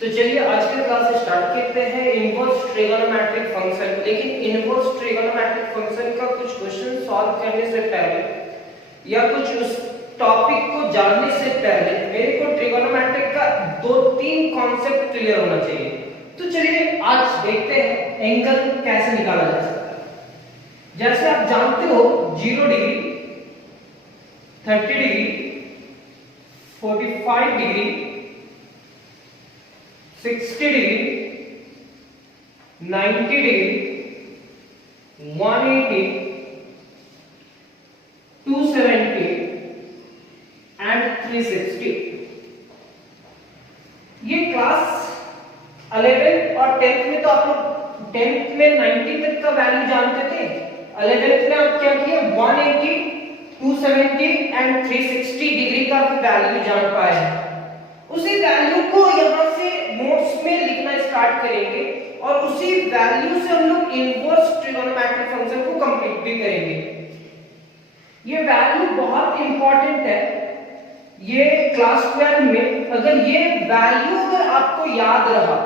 तो चलिए आज के क्लास स्टार्ट करते हैं इनवर्स ट्रिगोनोमेट्रिक फंक्शन। लेकिन इनवर्स ट्रिगोनोमेट्रिक फंक्शन का कुछ क्वेश्चन सॉल्व करने से पहले या कुछ उस टॉपिक को जानने से पहले मेरे को ट्रिगोनोमेट्रिक का 2-3 कॉन्सेप्ट क्लियर होना चाहिए। तो चलिए आज देखते हैं एंगल कैसे निकाला जा सकता है। जैसे आप जानते हो 0 degree, 30 degree, 45 degree, 60 degree, 90 degree, 180, 270 and 360। ये क्लास 11 और 10th में तो आप लोग 10th में 90 तक का वैल्यू जानते थे। 11th में आप क्या किए 180, 270 एंड 360 डिग्री का वैल्यू जान पाए। उसी वैल्यू को यहां से नोट्स में लिखना स्टार्ट करेंगे और उसी वैल्यू से हम लोग इनवर्स ट्रिगोनोमेट्रिक फंक्शन को कंप्लीट भी करेंगे। ये वैल्यू बहुत इंपॉर्टेंट है। ये क्लास 12 में अगर ये वैल्यू अगर आपको याद रहा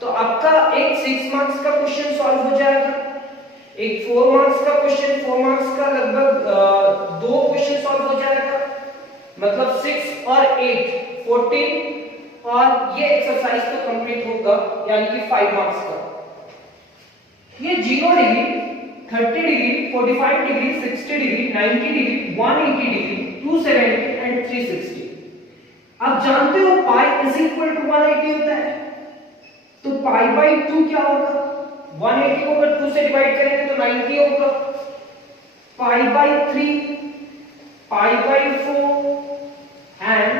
तो आपका एक 6 मार्क्स का क्वेश्चन सॉल्व हो जाएगा, एक 4 मार्क्स का क्वेश्चन, 4 मार्क्स का लगभग 2 क्वेश्चन सॉल्व हो जाएगा। मतलब 6 और 8 14 और ये एक्सरसाइज तो कंप्लीट होगा यानी कि 5 मार्क्स का। ये 0 degree, 30 degree, 45 degree, 60 degree, 90 degree, 180 degree, 270 and 360। आप जानते हो पाई इज इक्वल टू 180 होता है, तो पाई बाई 2 क्या होगा? 180 को अगर 2 से डिवाइड करेंगे तो 90 होगा। Pi by 3, pi by 4 and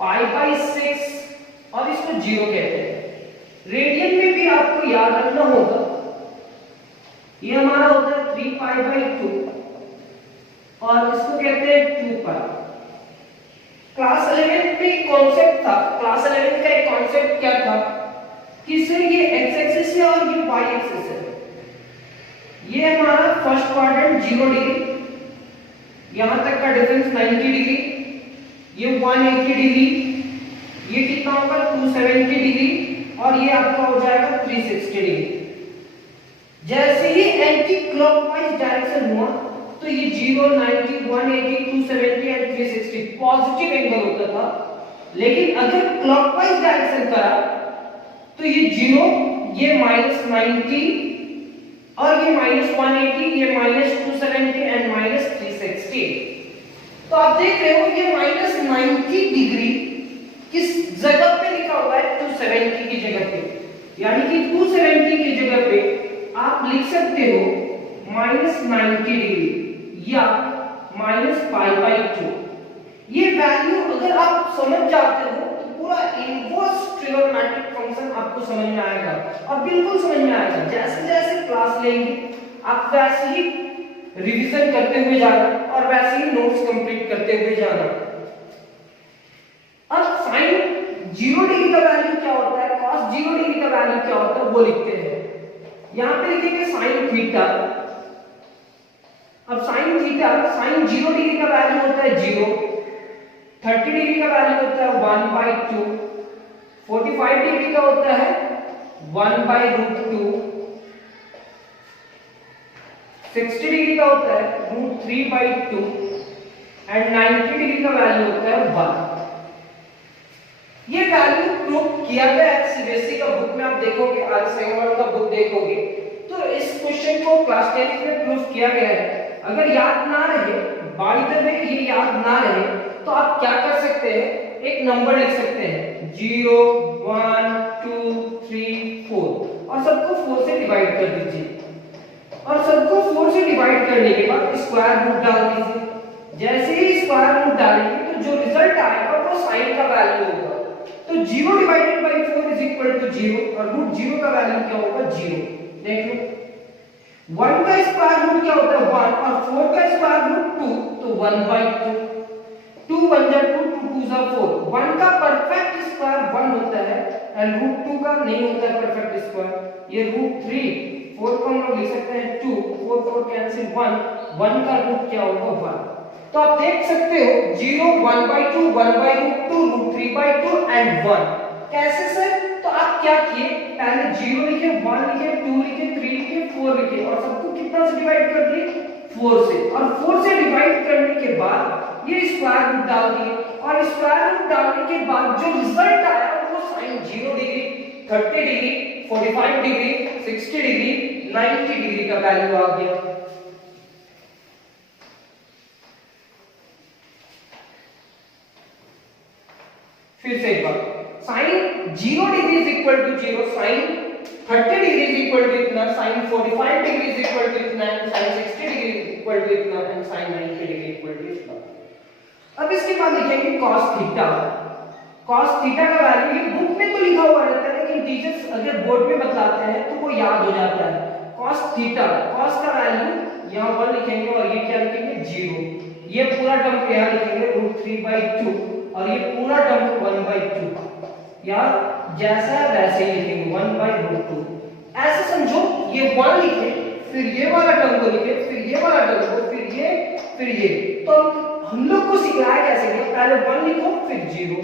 pi by 6 और इसको 0 कहते हैं। रेडियन में भी आपको याद रखना होगा, ये हमारा होता है 3 पाई बाई 2 और इसको कहते हैं 2 पाई। क्लास 11 में कॉन्सेप्ट था, क्लास 11 का एक कॉन्सेप्ट क्या था कि सर ये एक्स एक्सिस है और ये वाई एक्सिस है। ये हमारा फर्स्ट क्वाड्रेंट 0 डिग्री, यहां तक का डिफरेंस 90 डिग्री, ये 180 डिग्री, ये कितना होगा 270 डिग्री और ये आपका हो जाएगा 360 डिग्री। जैसे ही एंटी क्लॉकवाइज डायरेक्शन हुआ तो ये 0, 90, 180, 270 एंड 360 पॉजिटिव एंगल होता था। लेकिन अगर क्लॉकवाइज डायरेक्शन करा तो ये 0, ये -90 और ये -180, ये -270 एंड -360। तो आप देख रहे हो ये -90 डिग्री किस जगह पे लिखा हुआ है? 270 की जगह पे, यानी कि 270 की जगह पे आप लिख सकते हो -90 डिग्री या -π/2। ये वैल्यू अगर आप समझ जाते हो तो पूरा इनवर्स ट्रिगोनोमेट्रिक फंक्शन आपको समझ में आएगा और बिल्कुल समझ में आएगा। जैसे जैसे क्लास लेंगे आप वैसे ही रिवीजन करते हुए जाना और वैसे ही नोट्स कंप्लीट करते हुए जाना। अब sin 0 डिग्री का वैल्यू क्या होता है, cos 0 डिग्री का वैल्यू क्या होता है वो लिखते हैं। यहां पे लिखेंगे sin थीटा। अब sin थीटा, sin 0 डिग्री का वैल्यू होता है 0, 30 डिग्री का वैल्यू होता है 1/2, 45 डिग्री का होता है 1/√2, 60 डिग्री का होता है √3/2 एंड 90 डिग्री का वैल्यू होता है 1। ये वैल्यू प्रूव किया गया है सीबीएसई का बुक में। आप देखोगे आज सेकंड का बुक देखोगे तो इस क्वेश्चन को क्लास 10 में प्रूव किया गया है। अगर याद ना रहे, बाय द वे ये याद ना रहे तो आप क्या कर सकते हैं, एक नंबर लिख सकते हैं 0, 1, 2, 3, 4 और सबको 4 से डिवाइड कर दीजिए और सबको 4 से डिवाइड करने के बाद स्क्वायर रूट डाल दीजिए। जैसे ही स्क्वायर रूट डालेंगे तो जो रिजल्ट आएगा वो साइन का वैल्यू होगा। तो 0 divided by 4 is equal to 0 और √0 का वैल्यू क्या होगा 0। देख लो 1 का स्क्वायर रूट क्या होता है 1 और 4 का स्क्वायर रूट 2, तो 1/2। 2 1 जा 2, 2 2 जा 4। 1 का परफेक्ट स्क्वायर 1 होता है एंड √2 का नहीं होता है परफेक्ट स्क्वायर। ये √3, 4 को हम लोग लिख सकते हैं 2, 4 4 कैंसिल 1, 1 का रूट क्या होगा 1। तो आप देख सकते हो 0, 1/2, 1/√2, √3/2 एंड 1 1। कैसे सर? तो आप क्या किए, पहले 0 लिखे, 1 लिखे, 2 लिखे, 3 लिखे, 4 लिखे और सबको कितना से डिवाइड कर दिए? 4 से। और 4 से डिवाइड करने के बाद ये स्क्वायर रूट डाल दिए और स्क्वायर रूट डालने के बाद जो रिजल्ट आया वो sin 0 degree, 30 degree, 45 degree, 60 degree, 90 degree का वैल्यू आ गया। फिर से एक बार, sin 0 degree is equal to 0, sin 30 degree is equal to इतना, sin 45 degree is equal to इतना, sin 60 degree is equal to इतना and sin 90 degree equal to इतना। अब इसके बाद लिखेंगे cos थीटा। cos थीटा का वैल्यू ये बुक में तो लिखा हुआ रहता है लेकिन टीचर्स अगर बोर्ड में बताते हैं तो वो याद हो जाता है। cos थीटा, cos का वैल्यू यहां 1 लिखेंगे और ये क्या लिखेंगे? 0। ये पूरा टर्म यहां लिखेंगे √3/2 और ये पूरा टर्म 1/2, या जैसा वैसे ही लिखेंगे 1/√2। ऐसे समझो, ये 1 लिखे, फिर ये वाला टर्म को लिखे, फिर ये वाला टर्म को, फिर ये। तो हम लोग को सिखाया कैसे कि पहले 1 लिखो, फिर 0,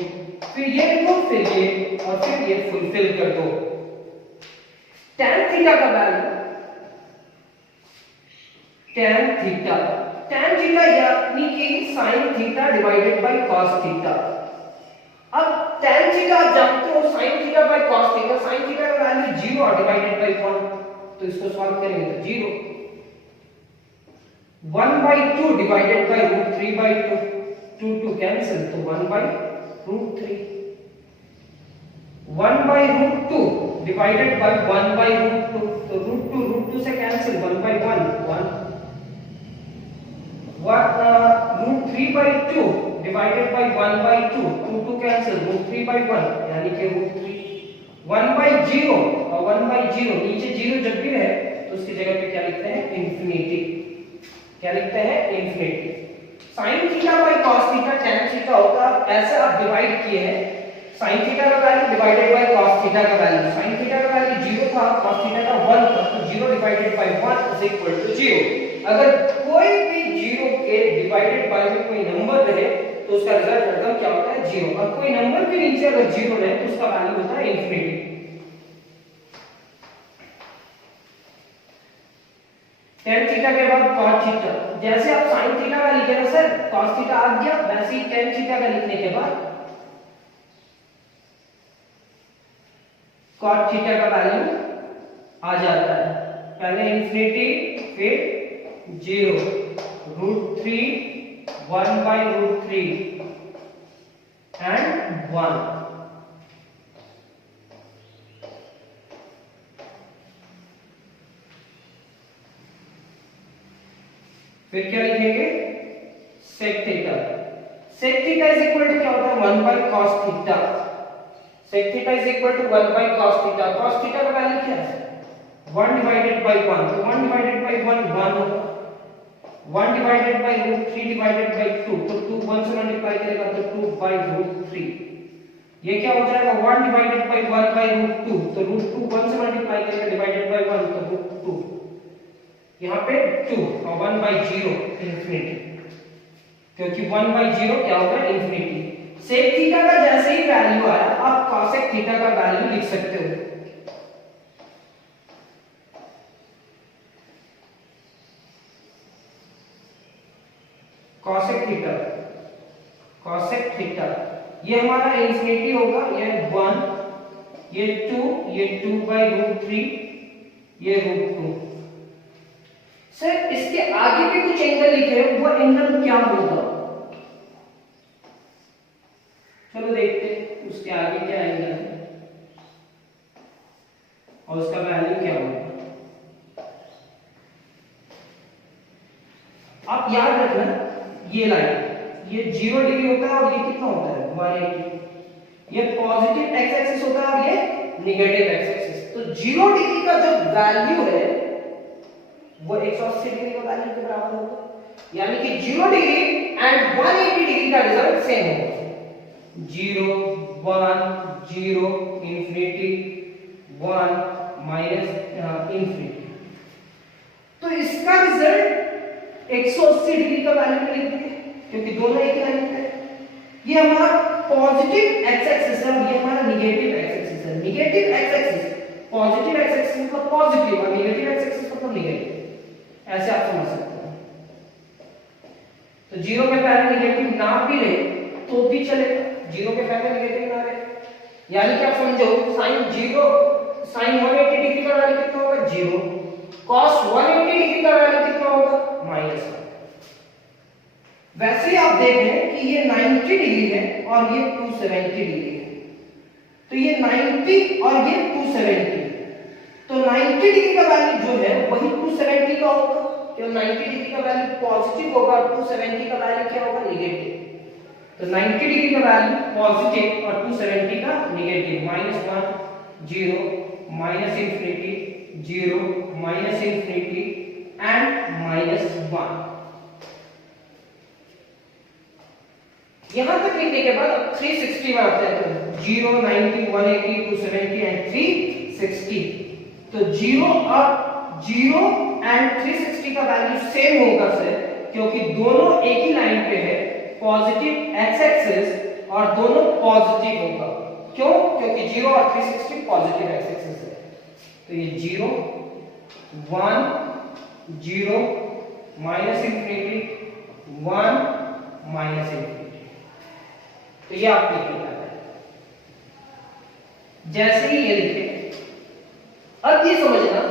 फिर ये लिखो, फिर ये और फिर ये फुलफिल कर दो। tan थीटा का value, tan theta, tan theta यानी कि sin theta divided by cos theta. अब tan थीटा आप जानते हो, sin theta by cos theta, sin theta का वैल्यू 0 और डिवाइडेड बाय 1, तो इसको सॉल्व करेंगे तो 0। 1/2 डिवाइडेड बाय √3/2, 2 कैंसिल तो 1/√3। 1/√2 डिवाइडेड बाय 1/√2, तो √2 से कैंसिल, 1/1 1। √3/2 डिवाइडेड बाय 1/2, 2 कैंसिल, √3/1 यानी कि √3। 1/0 और 1/0 नीचे 0 जब भी रहे तो उसकी जगह पे क्या लिखते हैं? इंफिनिटी। क्या लिखते हैं? Infinity. sin theta by cos theta tan theta होता है, ऐसे आप डिवाइड किए हैं। sin थीटा का value divided by cos theta का वैल्यू, sin थीटा का वैल्यू 0 था, cos थीटा का 1 था, तो 0 divided by 1 is equal to 0। अगर कोई भी 0 के डिवाइडेड बाय में कोई नंबर रहे तो उसका रिजल्ट एकदम क्या होता है? 0। और कोई नंबर के नीचे अगर 0 रहे तो उसका वैल्यू होता है इंफिनिटी। tan थीटा के बाद cos थीटा, जैसे आप sin थीटा का लिखे ना सर, cos थीटा आ गया, वैसे ही tan थीटा का लिखने के बाद cot थीटा का वैल्यू आ जाता है। पहले इंफिनिटी, फिर 0, √3, 1/√3 एंड 1। फिर क्या लिखेंगे? sec theta. sec theta is equal to क्या होता है? 1/cos theta. sec theta is equal to 1/cos theta. cos theta का वैल्यू क्या है? 1 डिवाइडेड बाय 1, तो 1 डिवाइडेड बाय 1 1 होगा। 1 डिवाइडेड बाय √3 डिवाइडेड बाय 2, तो 2 1 से मल्टीप्लाई करेगा तो 2/√3। ये क्या हो जाएगा? 1 डिवाइडेड बाय 1/√2, तो √2 1 से मल्टीप्लाई करेगा डिवाइडेड बाय 1 तो √2, यहां पे 2 और 1/0 इंफिनिटी, क्योंकि 1/0 क्या होगा? इंफिनिटी। sec थीटा का जैसे ही वैल्यू आया आप cosec थीटा का वैल्यू लिख सकते हो। cosec थीटा, cosec थीटा ये हमारा इंफिनिटी होगा, ये 1, ये 2, ये 2/√3, ये √2। सर इसके आगे भी कुछ एंगल लिखे हैं, वो एंगल क्या होगा? चलो देखते हैं उसके आगे क्या एंगल है और उसका वैल्यू क्या होगा। आप याद रखना, ये लाइन ये 0 डिग्री होता है और ये कितना होता है? 180। ये पॉजिटिव एक्स एक्सिस होता है और ये नेगेटिव एक्स एक्सिस। तो 0 डिग्री का जो वैल्यू है वो 180 डिग्री का वैल्यू के बराबर होगा, यानी कि 0 डिग्री एंड 180 डिग्री का रिजल्ट सेम होगा। 0 1 0 इंफिनिटी 1 माइनस इंफिनिटी, तो इसका रिजल्ट 180 डिग्री का वैल्यू लिख देंगे क्योंकि दोनों एक लाइन पे। ये हमारा पॉजिटिव एक्स एक्सिस है और ये हमारा निगेटिव एक्स एक्सिस है। Negative x axis, positive x axis मतलब पॉजिटिव और निगेटिव एक्स एक्सिस मतलब निगेटिव, ऐसे आप समझ सकते हो। तो जीरो के पहले निगेटिव ना भी रहे तो भी चलेगा, जीरो के पहले निगेटिव ना रहे, यानी कि आप समझो साइन 180 डिग्री का वैल्यू कितना होगा 0, cos 180 डिग्री का वैल्यू कितना होगा -1। वैसे ही आप देख रहे हैं कि ये 90 डिग्री है और ये 270 डिग्री है, तो ये 90 और ये 270, तो 90 डिग्री का वैल्यू जो है वही 270 का होगा, क्योंकि 90 डिग्री का वैल्यू पॉजिटिव होगा और 270 का वैल्यू क्या होगा नेगेटिव। तो 90 डिग्री का वैल्यू पॉजिटिव और 270 का नेगेटिव, -1 0 -∞ 0 -∞ एंड -1। यहां तक लिखने के बाद अब 360 में आते हैं, तो 0 90 180 270 एंड 360। तो 0 एंड 360 का वैल्यू सेम होगा सर, क्योंकि दोनों एक ही लाइन पे है, पॉजिटिव एक्स एक्सिस और दोनों पॉजिटिव होगा। क्यों? क्योंकि 0 और 360 पॉजिटिव एक्स एक्सिस है। तो ये 0 1 0 -∞ 1 -∞, तो ये आप लिख लेना है। जैसे ही ये लिखे, अब ये समझना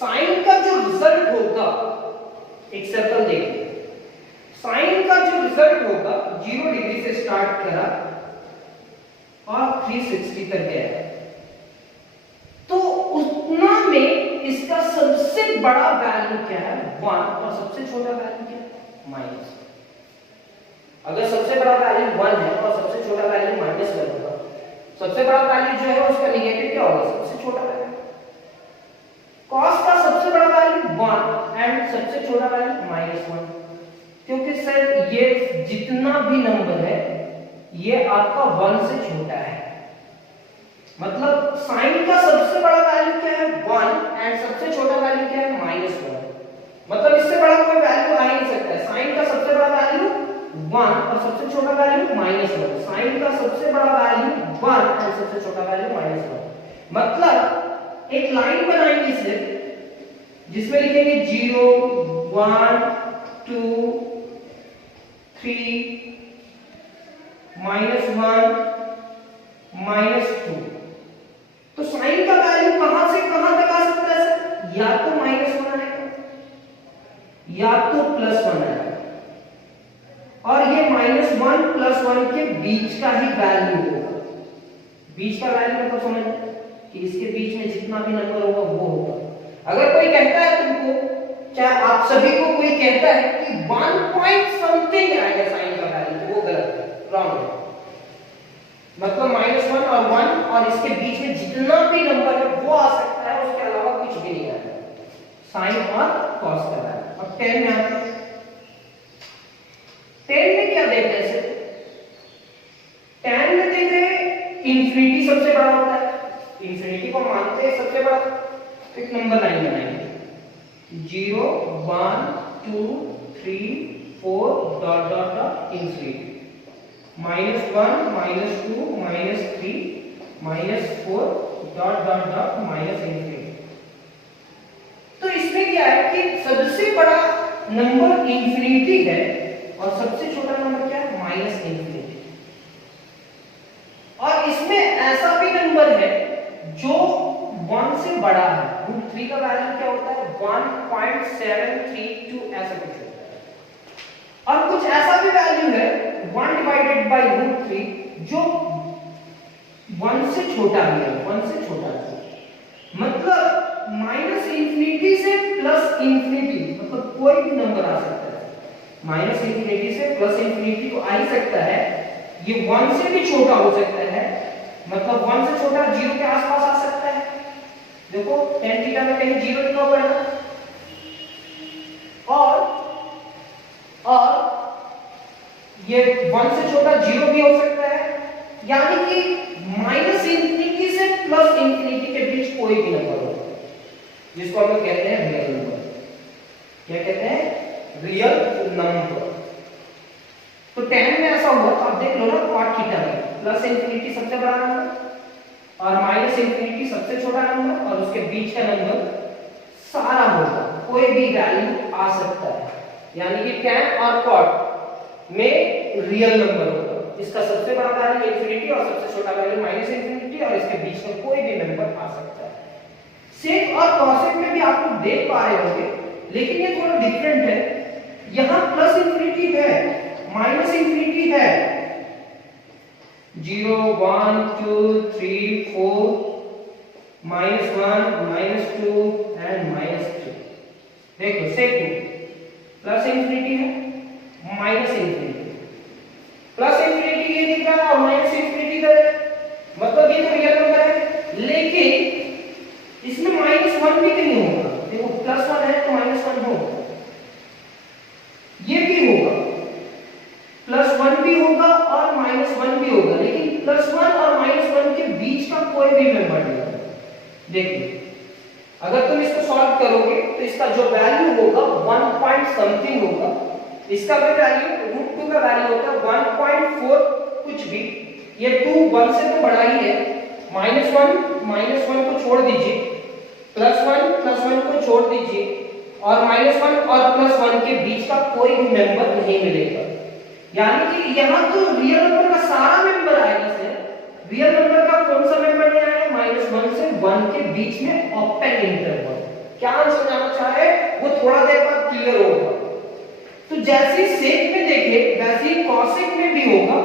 साइन का जो रिजल्ट होगा, एक सर्कल देखिए, साइन का जो रिजल्ट होगा 0 डिग्री से स्टार्ट करा और 360 तक गया, तो उतना में इसका सबसे बड़ा वैल्यू क्या है 1 और सबसे छोटा वैल्यू क्या है माइनस। अगर सबसे बड़ा वैल्यू 1 है और सबसे छोटा वैल्यू -1 होगा, सबसे बड़ा वैल्यू जो है उसका नेगेटिव क्या होगा, सबसे छोटा वैल्यू। cos का सबसे बड़ा वैल्यू 1 एंड सबसे छोटा वैल्यू -1, क्योंकि सर ये जितना भी नंबर है ये आपका 1 से छोटा है, मतलब साइन का सबसे बड़ा वैल्यू क्या है 1 एंड सबसे छोटा वैल्यू क्या है -1, मतलब इससे बड़ा कोई वैल्यू आ ही नहीं सकता है। साइन का सबसे बड़ा वैल्यू 1 और सबसे छोटा वैल्यू -1, साइन का सबसे बड़ा वैल्यू 1 और सबसे छोटा वैल्यू -1। मतलब एक लाइन बनाएंगे सिर्फ, जिसमें लिखेंगे 0 1 2 3 -1 -2, तो साइन का वैल्यू कहां से कहां तक आ सकता है सर, या तो -1 आएगा या तो +1 आएगा, और ये -1 +1 के बीच का ही वैल्यू होगा। बीच का वैल्यू मतलब समझ कि इसके बीच में जितना भी नंबर होगा वो होगा। अगर कोई कहता है तुमको, चाहे आप सभी को कोई कहता है कि 1 पॉइंट समथिंग आएगा साइन का वैल्यू, तो वो गलत है, रॉन्ग है। मतलब -1 और 1 और इसके बीच में जितना भी नंबर है वो आ सकता है, उसके अलावा कुछ भी नहीं आएगा साइन और कॉस का वैल्यू। अब 10 में आते हैं। 10 में क्या देख रहे हैं, 10 में देख रहे हैं इंफिनिटी सबसे बड़ा होता है, इंफिनिटी को मानते हैं सबसे बड़ा, तो एक नंबर लाइन बनाएंगे 0 1 2 3 4 dot dot dot infinity, -1 -2 -3 -4 dot dot dot -infinity. तो इसमें क्या है कि सबसे बड़ा नंबर इंफिनिटी है और सबसे छोटा नंबर क्या है -∞। और इसमें ऐसा भी नंबर है जो 1 से बड़ा है, √3 का वैल्यू क्या होता है 1.732, ऐसा कुछ होता है। और कुछ ऐसा भी वैल्यू है 1/√3 जो 1 से छोटा भी है, 1 से छोटा है, मतलब -∞ से +∞, मतलब कोई भी नंबर आ सकता है, -∞ से +∞ तो आ ही सकता है, ये 1 से भी छोटा हो सकता है, मतलब 1 से छोटा 0 के आसपास आ सकता है। देखो tan थीटा में कहीं 0 लिखा हुआ है, और ये 1 से छोटा 0 भी हो सकता है, यानी कि -∞ से +∞ के बीच कोई भी नंबर हो, जिसको हम लोग कहते हैं रियल नंबर। क्या कहते हैं? Real number. तो 10 में ऐसा हुआ तो आप देख लो ना cot थीटा में प्लस इंफिनिटी सबसे बड़ा नंबर और माइनस इंफिनिटी सबसे छोटा नंबर और उसके बीच का नंबर सारा होगा, कोई भी वैल्यू आ सकता है, यानी कि tan और cot में रियल नंबर होगा। इसका सबसे बड़ा वैल्यू इंफिनिटी और सबसे छोटा वैल्यू माइनस इंफिनिटी और इसके बीच में कोई भी नंबर आ सकता है। सेक और कॉसेक में भी आप लोग देख पा रहे होंगे, लेकिन ये थोड़ा डिफरेंट है। यहां प्लस इंफिनिटी है, माइनस इंफिनिटी है, 0 1 2 3 4 -1 -2 एंड -3। देखो सेक में प्लस इंफिनिटी है, माइनस इंफिनिटी, प्लस इंफिनिटी ये दिख रहा है और माइनस इंफिनिटी इधर है, मतलब ये तो रियल नंबर है। लेकिन इसमें -1 भी नहीं होगा, देखो +1 है तो -1 होगा, ये भी होगा, +1 भी होगा और -1 भी होगा, लेकिन +1 और -1 के बीच का कोई भी नंबर नहीं होगा। देखिए अगर तुम इसको सॉल्व करोगे तो इसका जो वैल्यू होगा 1 पॉइंट समथिंग होगा, इसका भी वैल्यू √2 का वैल्यू होता है 1.4 कुछ भी, ये 2 1 से तो बड़ा ही है, -1 को छोड़ दीजिए, +1 को छोड़ दीजिए और -1 और +1 के बीच का कोई भी मेंबर नहीं मिलेगा, यानी कि यहाँ तो रियल नंबर का सारा मेंबर आएगा सर। रियल नंबर का कौन सा मेंबर नहीं आएगा? -1 से 1 के बीच में ओपन इंटरवल। क्या समझाना चाह रहे हैं वो थोड़ा देर बाद क्लियर होगा। तो जैसे सेक में देखे वैसे ही कॉसेक में भी होगा,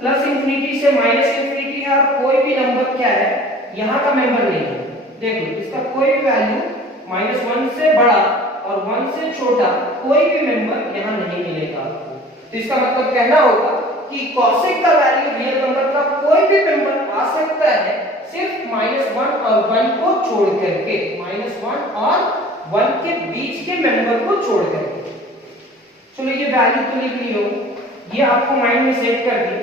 प्लस इंफिनिटी से माइनस इंफिनिटी है और कोई भी नंबर क्या है यहाँ का मेंबर नहीं है। देखो इसका कोई भी वैल्यू -1 से बड़ा और 1 से छोटा कोई भी मेंबर यहाँ नहीं मिलेगा आपको। तो इसका मतलब कहना होगा कि कॉसेक का वैल्यू रियल नंबर का कोई भी मेंबर आ सकता है, सिर्फ -1 और 1 को छोड़ करके, -1 और 1 के बीच के मेंबर को छोड़ करके। चलो ये वैल्यू तो लिख ली हो, ये आपको माइंड में सेट कर दी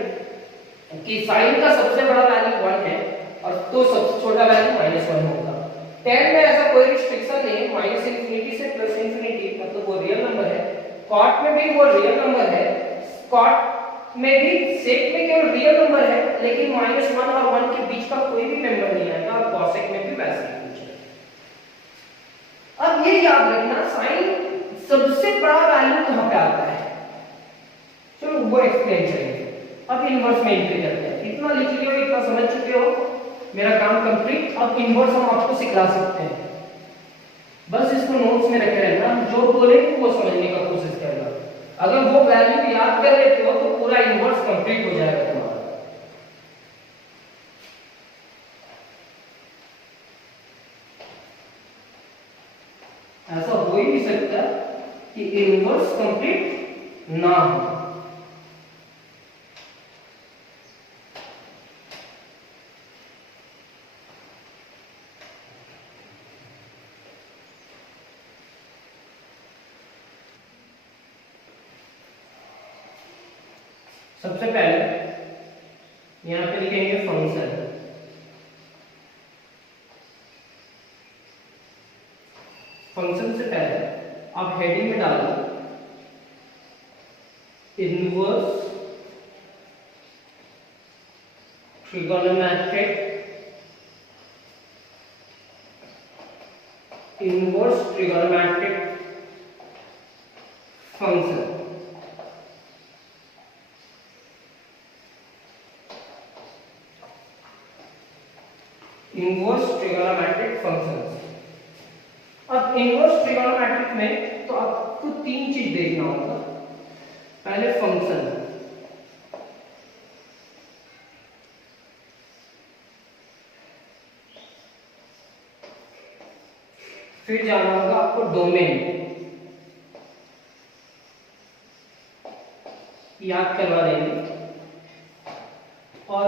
कि साइन का सबसे बड़ा वैल्यू 1 है और तो सबसे छोटा वैल्यू -1 होगा। 10 में ऐसा कोई रिस्ट्रिक्शन नहीं है, माइनस इंफिनिटी से प्लस इंफिनिटी मतलब वो रियल नंबर है, कॉट में भी वो रियल नंबर है, कॉट में भी सेक में केवल रियल नंबर है, लेकिन -1 और 1 के बीच का कोई भी मेंबर नहीं आएगा और कॉसेक में भी वैसा ही कुछ है। अब ये याद रखना साइन सबसे बड़ा वैल्यू कहां पे आता है, चलो वो एक्सप्लेन करेंगे। अब इनवर्स में एंट्री करते हैं। इतना लिख लियो, इतना समझ चुके हो, मेरा काम कंप्लीट। अब इनवर्स हम आपको सिखा सकते हैं, बस इसको नोट्स में रखे रहना, जो बोलेंगे वो समझने का कोशिश करना। अगर वो वैल्यू याद कर लेते हो तो पूरा इनवर्स कंप्लीट हो जाएगा तुम्हारा। ऐसा हो ही नहीं सकता कि इनवर्स कंप्लीट ना हो। सबसे पहले यहां पे लिखेंगे फंक्शन। फंक्शन से पहले आप हेडिंग में डालो inverse trigonometric, inverse trigonometric function. Inverse trigonometric functions. अब इनवर्स ट्रिगोनोमेट्रिक में तो आपको तीन चीज देखना होगा। पहले फंक्शन, फिर जाना होगा आपको डोमेन, याद करवा देंगे, और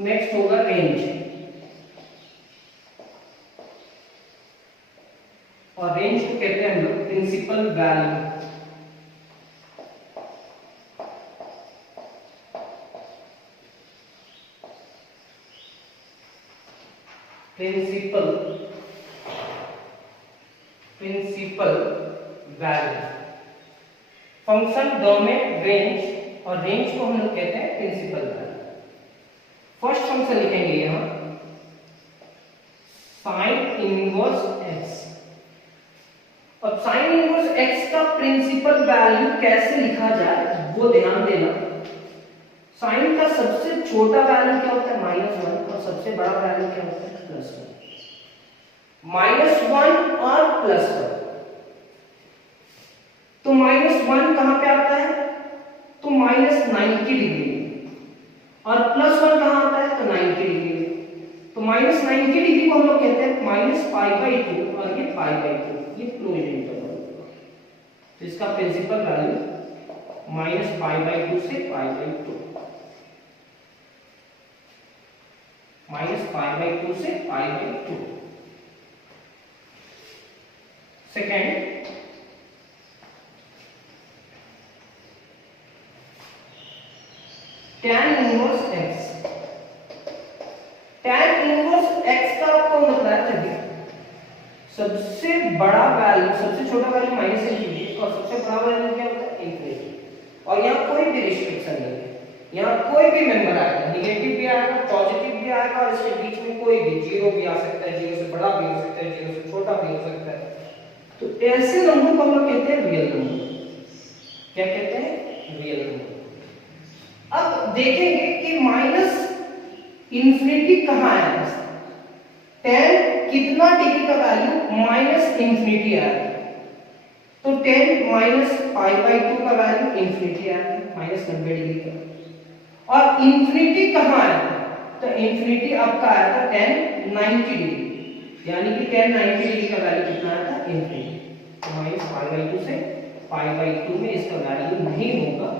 नेक्स्ट होगा रेंज। और रेंज को कहते हैं हम लोग principal value. Principal value, function, domain, range और रेंज को हम लोग कहते हैं प्रिंसिपल वैल्यू। फर्स्ट फंक्शन लिखेंगे यहां साइन इनवर्स एक्स। अब साइन इनवर्स एक्स का प्रिंसिपल वैल्यू कैसे लिखा जाए वो ध्यान देना। साइन का सबसे छोटा वैल्यू क्या होता है -1 और सबसे बड़ा वैल्यू क्या होता है +1। -1 और +1, तो -1 कहां पे आता है तो -90 डिग्री और +1 कहां आता है तो 90 डिग्री। तो -90 डिग्री को हम लोग कहते हैं -π/2 और ये π/2, ये क्लोज्ड इंटरवल। तो इसका प्रिंसिपल वैल्यू -π/2 से π/2, -π/2 से π/2। Second tan inverse x। tan inverse x का आपको बताया था सबसे बड़ा वैल्यू, सबसे छोटा वैल्यू -∞ और सबसे बड़ा वैल्यू क्या होता है ∞। और यहाँ कोई भी रिस्ट्रिक्शन नहीं है, यहाँ कोई भी मेंबर आएगा, नेगेटिव भी आएगा, पॉजिटिव भी आएगा और इसके बीच में कोई भी जीरो भी आ सकता है, जीरो से बड़ा भी हो सकता है, जीरो से छोटा भी हो सकता है। तो ऐसे नंबर को हम लोग कहते हैं रियल नंबर। क्या कहते हैं रियल नंबर। अब देखेंगे कि -∞ कहां आया, 10 कितना डिग्री का वैल्यू -∞ आया, तो 10 -π/2 का वैल्यू ∞ आया -90 डिग्री का। और इंफिनिटी कहां आया था तो इंफिनिटी आपका आया था 10 90 डिग्री, यानी कि 10 90 डिग्री का वैल्यू कितना आया था इंफिनिटी। तो -π/2 से π/2 में इसका वैल्यू नहीं होगा।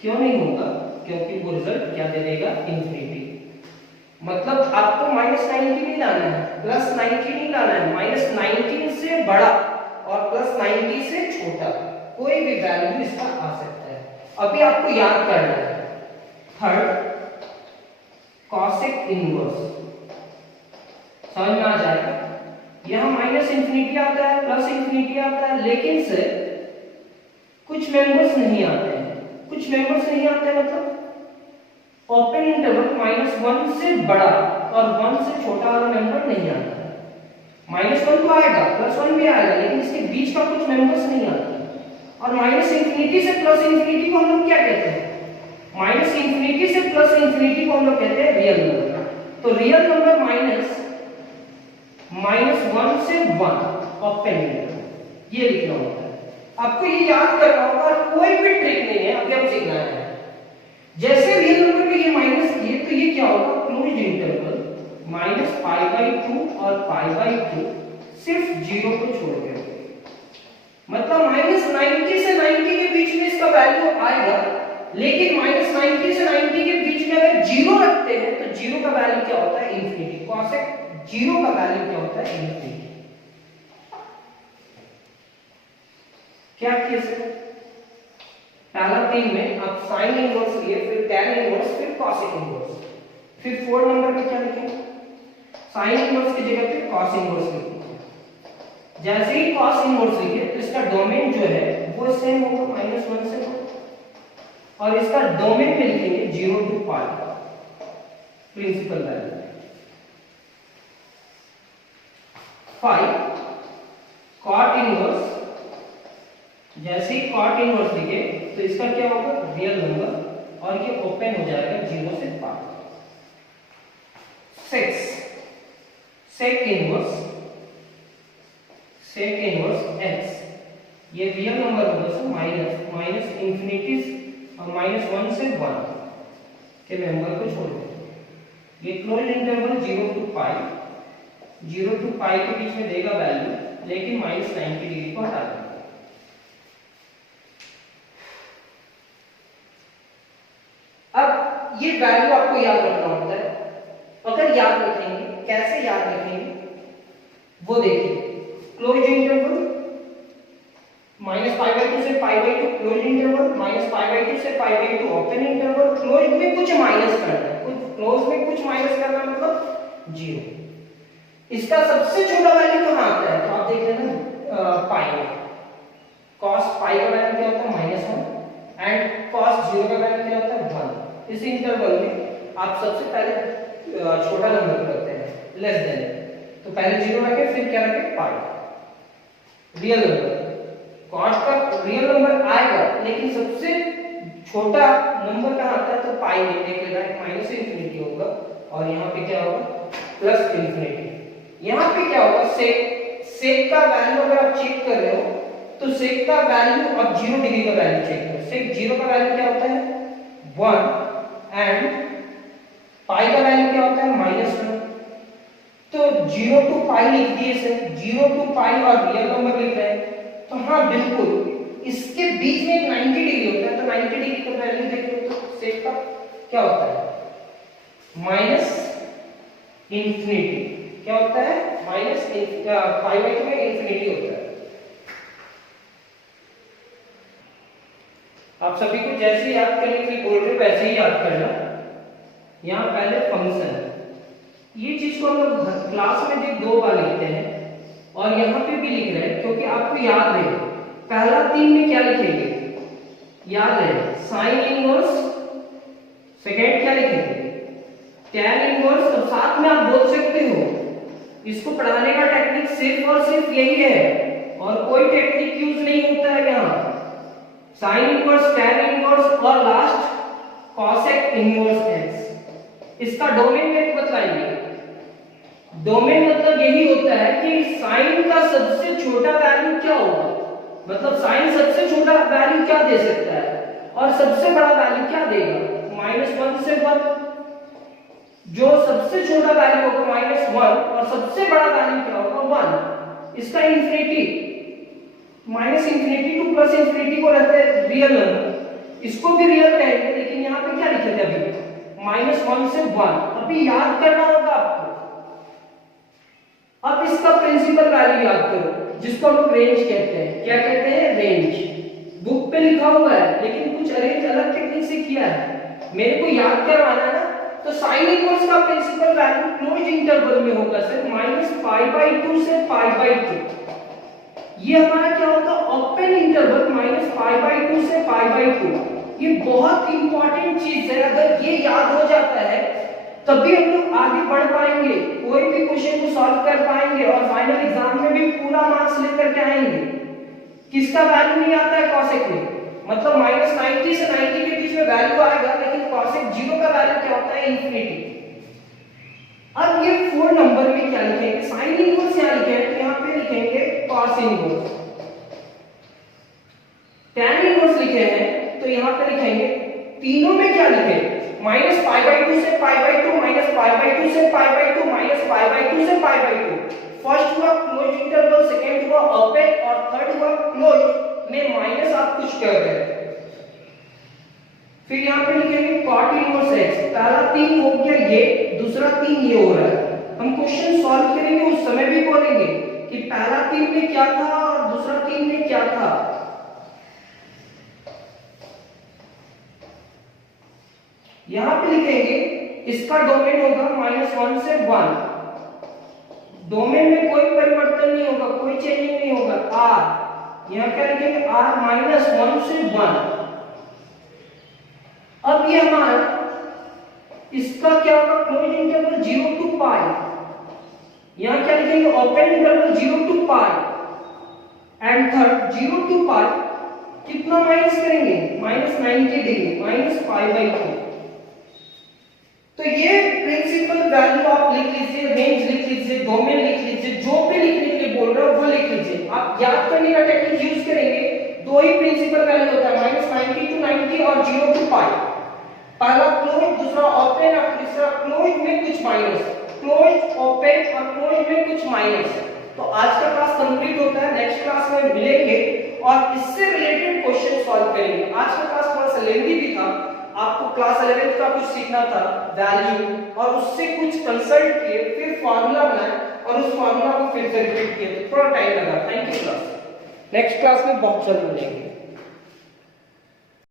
क्यों नहीं होगा? क्योंकि वो रिजल्ट क्या दे देगा इंफिनिटी। मतलब आपको -90 नहीं लाना है, +90 नहीं लाना है, -19 से बड़ा और +90 से छोटा कोई भी वैल्यू इसका आ सकता है। अभी आपको याद करना है थर्ड कॉसेक इनवर्स, समझ में आ जाएगा। यहां -∞ आता है, +∞ आता है, लेकिन से कुछ मेंबर्स नहीं आते हैं। कुछ मेंबर्स नहीं आते मतलब ओपन इंटरवल -1 से बड़ा और 1 से छोटा वाला मेंबर नहीं आता। -1 तो आएगा, +1 भी आएगा, लेकिन इसके बीच का कुछ मेंबर्स नहीं आता। और -∞ से +∞ को हम लोग क्या कहते हैं? -∞ से +∞ को हम लोग कहते हैं रियल नंबर। तो रियल नंबर -1 से 1 ओपन इंटरवल ये लिखना होता है। आपको ये याद करना होगा, कोई भी ट्रिक नहीं है, अभी हम सीखना है। जैसे रियल नंबर में ये माइनस किए तो ये क्या होगा क्लोज्ड इंटरवल -π/2 और π/2 सिर्फ 0 को छोड़ के, मतलब -90 से 90 के बीच में इसका वैल्यू आएगा, लेकिन -90 से 90 के बीच में अगर 0 रखते हैं तो 0 का वैल्यू क्या होता है इंफिनिटी। कॉसेक 0 का वैल्यू क्या होता है इंफिनिटी। क्या किया सर? पहला 3 में आप साइन इनवर्स लिए, फिर tan इनवर्स, फिर कॉसेक इनवर्स, फिर 4 नंबर पे क्या लिखेंगे? साइन इनवर्स की जगह पे कॉस इनवर्स लिखेंगे। जैसे ही कॉस इनवर्स लिखे तो इसका डोमेन जो है वो सेम होगा -1 से 1, और इसका डोमेन में लिखेंगे 0 to π principal value. 5 cot inverse, जैसे ही कॉट इनवर्स लिखे तो इसका क्या होगा रियल नंबर और ये ओपन हो जाएगा 0 से π। 6 सेक इनवर्स x, ये रियल नंबर होगा सो -∞ और -1 से 1 के मेंबर को छोड़ दें। ये क्लोज्ड इंटरवल 0 to π, 0 to π के बीच में देगा वैल्यू, लेकिन -90 डिग्री को हटा देगा। अब ये वैल्यू आपको याद रखना होता है। अगर याद रखेंगे, कैसे याद रखेंगे वो देखिए। क्लोज्ड इंटरवल -π/2 से π/2 क्लोज्ड इंटरवल, -π/2 से π/2 ओपन इंटरवल। क्लोज्ड में कुछ माइनस करना है, कुछ क्लोज में कुछ माइनस करना मतलब 0। इसका सबसे छोटा वैल्यू कहां आता है तो आप देख लेना पाई में। cos पाई का वैल्यू क्या होता है -1, एंड cos 0 का वैल्यू क्या होता है 1। इस इंटरवल में आप सबसे पहले छोटा नंबर रखते हैं लेस देन, तो पहले 0 रखें फिर क्या रखें पाई। रियल नंबर cos का रियल नंबर आएगा लेकिन सबसे छोटा नंबर कहां आता है, तो पाई में देख लेना, माइनस इंफिनिटी होगा और यहाँ पे क्या होगा प्लस इंफिनिटी। यहाँ पे क्या होगा सेक का वैल्यू अगर आप चेक कर रहे हो तो सेक का वैल्यू अब 0 डिग्री का वैल्यू चेक करो। सेक 0 का वैल्यू क्या होता है 1 एंड पाई का वैल्यू क्या होता है -1। तो 0 टू पाई लिख दिए सर, 0 टू पाई और रियल नंबर लिख रहे हैं, तो हाँ बिल्कुल इसके बीच में एक 90 डिग्री होता है, तो 90 डिग्री का वैल्यू देख लो तो सेक का क्या होता है माइनस इंफिनिटी। क्या होता है माइनस पाई बाई 2 में इंफिनिटी होता है। आप सभी को जैसे याद करने के लिए बोल रहे वैसे ही याद करना। यहाँ पहले फंक्शन, ये चीज को हम लोग क्लास में देख 2 बार लिखते हैं और यहाँ पे भी लिख रहे हैं क्योंकि आपको याद रहे। पहला 3 में क्या लिखेंगे याद रहे, साइन इनवर्स, सेकेंड क्या लिखेंगे tan इनवर्स, और साथ में आप बोल सकते हो इसको पढ़ाने का टेक्निक सिर्फ और सिर्फ यही है और कोई टेक्निक यूज नहीं होता है यहाँ। साइन इनवर्स, tan इनवर्स और लास्ट cosec इनवर्स x। इसका डोमेन में बताइए। डोमेन मतलब यही होता है कि साइन का सबसे छोटा वैल्यू क्या होगा, मतलब साइन सबसे छोटा वैल्यू क्या दे सकता है और सबसे बड़ा वैल्यू क्या देगा -1 से 1। जो सबसे छोटा वैल्यू होगा -1 और सबसे बड़ा वैल्यू क्या होगा 1। इसका infinity -infinity two plus infinity को रहते हैं रियल नंबर, इसको भी रियल कहेंगे लेकिन यहाँ पे क्या लिखे थे अभी -1 से 1। अभी याद करना होगा आपको। अब इसका प्रिंसिपल वैल्यू याद करो जिसको हम लोग रेंज कहते हैं। क्या कहते हैं रेंज। बुक पे लिखा हुआ है लेकिन कुछ अरेंज अलग टेक्निक से किया है, मेरे को याद करवाना है ना। तो साइन इनवर्स का प्रिंसिपल वैल्यू क्लोज्ड इंटरवल में होगा सर -π/2 से π/2। ये हमारा क्या होगा ओपन इंटरवल -π/2 से π/2। ये बहुत इंपॉर्टेंट चीज है, अगर ये याद हो जाता है तभी हम लोग आगे बढ़ पाएंगे, कोई भी क्वेश्चन को सॉल्व कर पाएंगे और फाइनल एग्जाम में भी पूरा मार्क्स लेकर के आएंगे। किसका वैल्यू नहीं आता है cosec में, मतलब -90 से 90 के बीच में वैल्यू आएगा लेकिन cosec 0 का वैल्यू क्या होता है इंफिनिटी। अब ये 4 नंबर में क्या लिखेंगे, साइन इनवर्स यहाँ लिखे हैं तो यहाँ पे लिखेंगे cos इनवर्स। tan इनवर्स लिखे हैं तो यहाँ पे लिखेंगे, तीनों में क्या लिखे -π/2 से π/2, -π/2 से π/2, -π/2 से π/2। फर्स्ट हुआ क्लोज इंटरवल, सेकंड हुआ ओपन और थर्ड हुआ क्लोज में माइनस आप कुछ कर रहे हैं। फिर यहाँ पे लिखेंगे cot इनवर्स x। पहला 3 हो गया ये, दूसरा 3 ये हो रहा है। हम क्वेश्चन सॉल्व करेंगे उस समय भी बोलेंगे कि पहला 3 में क्या था और दूसरा 3 में क्या था। यहां पे लिखेंगे इसका डोमेन होगा -1 से 1। डोमेन में कोई परिवर्तन नहीं होगा, कोई चेंजिंग नहीं होगा। r यहां क्या लिखेंगे r -1 से 1। अब ये हमारा इसका क्या होगा क्लोज इंटरवल 0 टू पाई। यहां क्या लिखेंगे open interval 0 to pi and third 0 to pi. कितना माइनस करेंगे -90 डिग्री -π/2। तो ये प्रिंसिपल वैल्यू आप लिख लीजिए, रेंज लिख लीजिए, डोमेन लिख लीजिए, जो भी लिखने के लिए बोल रहे हो वो लिख लीजिए। आप याद करने का टेक्निक यूज करेंगे, 2 ही प्रिंसिपल वैल्यू होता है -90 टू 90 और 0 टू पाई। पहला क्लोज, दूसरा ओपन और तीसरा क्लोज में कुछ माइनस, क्लोज ओपन और क्लोज में कुछ माइनस। तो आज का क्लास कंप्लीट होता है, नेक्स्ट क्लास में मिलेंगे और इससे रिलेटेड क्वेश्चन सॉल्व करेंगे। आज का क्लास थोड़ा सा लेंथी भी था, आपको क्लास 11th का कुछ सीखना था वैल्यू, और उससे कुछ कंसल्ट किए, फिर फार्मूला बनाए और उस फार्मूला को फिर से रिपीट किए, तो थोड़ा टाइम लगा। Thank you class. Next class में बहुत जल्द मिलेंगे।